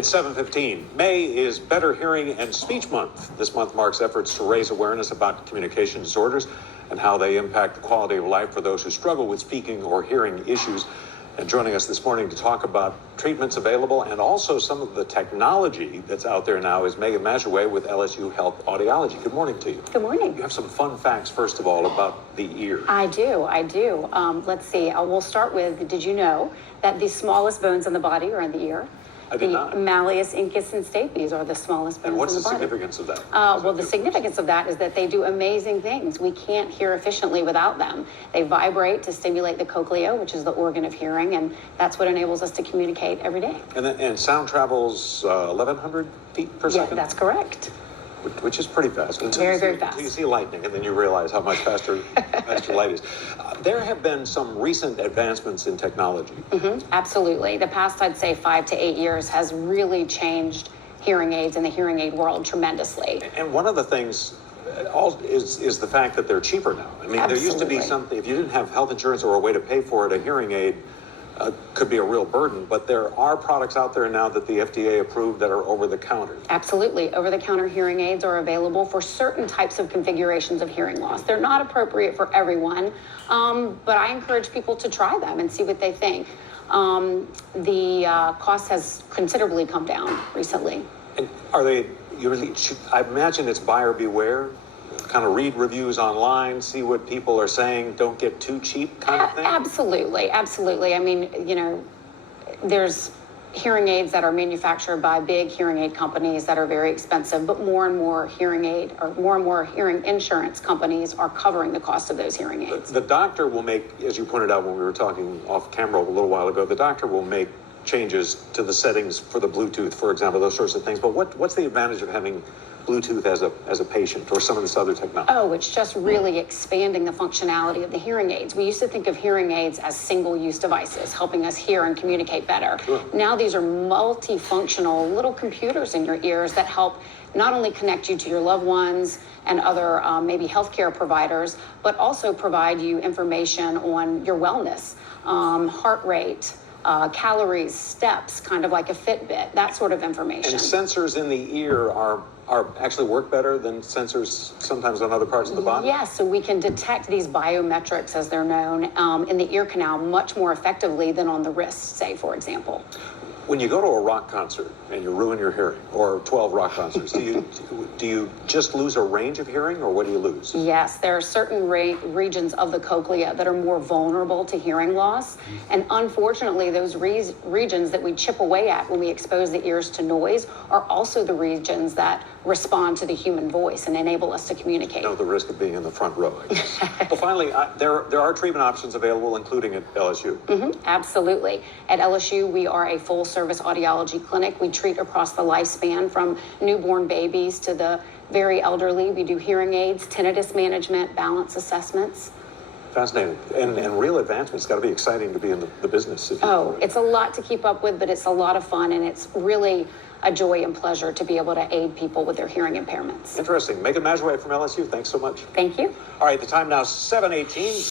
It's 7:15. May is Better Hearing and Speech Month. This month marks efforts to raise awareness about communication disorders and how they impact the quality of life for those who struggle with speaking or hearing issues. And joining us this morning to talk about treatments available and also some of the technology that's out there now is Megan Majouet with LSU Health Audiology. Good morning to you. Good morning. You have some fun facts, first of all, about the ear. I do. Let's see. We'll start with, did you know that the smallest bones in the body are in the ear? I did not. Malleus, incus, and stapes are the smallest bones in the body. And what's the significance of that? Well, the significance of that is that they do amazing things. We can't hear efficiently without them. They vibrate to stimulate the cochlea, which is the organ of hearing, and that's what enables us to communicate every day. And sound travels 1,100 feet per second? Yeah, that's correct. Which is pretty fast. Very fast. Until you see lightning, and then you realize how much faster light is. There have been some recent advancements in technology. Absolutely. The past, I'd say, 5 to 8 years has really changed hearing aids and the hearing aid world tremendously. And one of the things is the fact that they're cheaper now. I mean, There used to be something, if you didn't have health insurance or a way to pay for it, a hearing aid could be a real burden, but there are products out there now that the FDA approved that are over-the-counter. Absolutely. Over-the-counter hearing aids are available for certain types of configurations of hearing loss. They're not appropriate for everyone, but I encourage people to try them and see what they think. The cost has considerably come down recently. And are they usually, I imagine it's buyer beware? Kind of read reviews online, see what people are saying, don't get too cheap kind of thing? Absolutely. I mean, there's hearing aids that are manufactured by big hearing aid companies that are very expensive, but more and more hearing insurance companies are covering the cost of those hearing aids. The doctor will make, as you pointed out when we were talking off camera a little while ago, the doctor will make changes to the settings for the Bluetooth, for example, those sorts of things. But what's the advantage of having Bluetooth as a patient or some of this other technology? Oh, it's just really expanding the functionality of the hearing aids. We used to think of hearing aids as single-use devices, helping us hear and communicate better. Sure. Now these are multifunctional little computers in your ears that help not only connect you to your loved ones and other maybe healthcare providers, but also provide you information on your wellness, heart rate, calories, steps, kind of like a Fitbit, that sort of information. And sensors in the ear are actually work better than sensors sometimes on other parts of the body? Yes, so we can detect these biometrics, as they're known, in the ear canal much more effectively than on the wrist, say, for example. When you go to a rock concert and you ruin your hearing, or 12 rock concerts, do you just lose a range of hearing, or what do you lose? Yes, there are certain regions of the cochlea that are more vulnerable to hearing loss. And unfortunately, those regions that we chip away at when we expose the ears to noise are also the regions that respond to the human voice and enable us to communicate. The risk of being in the front row, I guess. Well, finally, there are treatment options available, including at LSU. Absolutely. At LSU, we are a full-service audiology clinic. We treat across the lifespan from newborn babies to the very elderly. We do hearing aids, tinnitus management, balance assessments. Fascinating. And real advancement. It's got to be exciting to be in the business. It's a lot to keep up with, but it's a lot of fun, and it's really a joy and pleasure to be able to aid people with their hearing impairments. Interesting. Megan Majouet from LSU, thanks so much. Thank you. All right, the time now is 7:18.